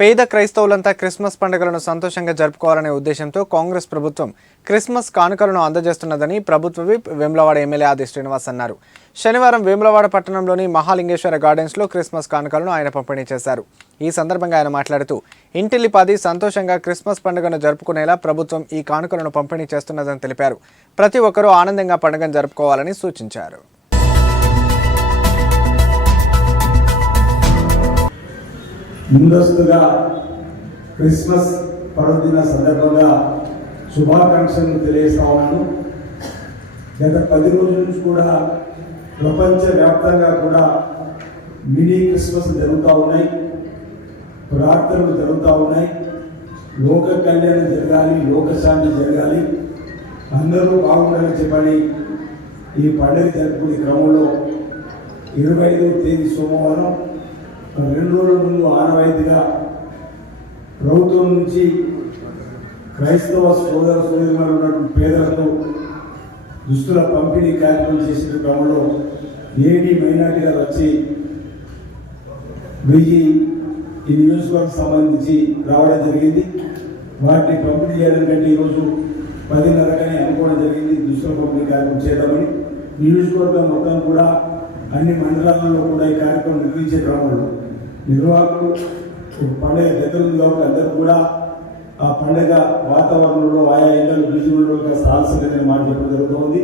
పేద క్రైస్తవులంతా క్రిస్మస్ పండుగలను సంతోషంగా జరుపుకోవాలనే ఉద్దేశంతో కాంగ్రెస్ ప్రభుత్వం క్రిస్మస్ కానుకలను అందజేస్తున్నదని ప్రభుత్వ విప్ వేములవాడ ఎమ్మెల్యే ఆది శ్రీనివాస్ అన్నారు. శనివారం వేములవాడ పట్టణంలోని మహాలింగేశ్వర గార్డెన్స్లో క్రిస్మస్ కానుకలను ఆయన పంపిణీ చేశారు. ఈ సందర్భంగా ఆయన మాట్లాడుతూ ఇంటిల్లిపాది సంతోషంగా క్రిస్మస్ పండుగను జరుపుకునేలా ప్రభుత్వం ఈ కానుకలను పంపిణీ చేస్తున్నదని తెలిపారు. ప్రతి ఒక్కరూ ఆనందంగా పండుగను జరుపుకోవాలని సూచించారు. ముందస్తుగా క్రిస్మస్ పర్వదిన సందర్భంగా శుభాకాంక్షలు తెలియజేస్తా ఉన్నాను. గత పది రోజుల నుంచి కూడా ప్రపంచవ్యాప్తంగా కూడా మినీ క్రిస్మస్ జరుగుతూ ఉన్నాయి. ప్రార్థనలు జరుగుతూ ఉన్నాయి. లోక కళ్యాణం జరగాలి లోకశాంతి జరగాలి. అందరూ బాగుండాలని చెప్పని ఈ పండుగ జరుపుకునే క్రమంలో ఇరవై ఐదవ తేదీ సోమవారం రెండు రోజుల ముందు ఆనవాయితీగా ప్రభుత్వం నుంచి క్రైస్తవ సోదర సోదరులు ఉన్నటువంటి పేదలకు దుస్తుల పంపిణీ కార్యక్రమం చేసిన క్రమంలో ఏడీ మైనార్టీ గారు వచ్చి వెయ్యి ఈ నియోజకవర్గం సంబంధించి రావడం జరిగింది. వాటిని పంపిణీ చేయడం కంటే ఈరోజు పదిన్నరగానే అనుకోవడం జరిగింది. దుస్తుల పంపిణీ కార్యక్రమం చేద్దామని నియోజకవర్గం మొత్తం కూడా అన్ని మండలాలలో కూడా ఈ కార్యక్రమం నిర్వహించే క్రమంలో నిర్వాహకులు పండుగ దగ్గర ఉంది కాబట్టి అందరూ కూడా ఆ పండుగ వాతావరణంలో ఆయా ఇళ్ళలో బిజీ ఉండడం కాస్త ఆలస్యంగా మాట చెప్పడం జరుగుతుంది.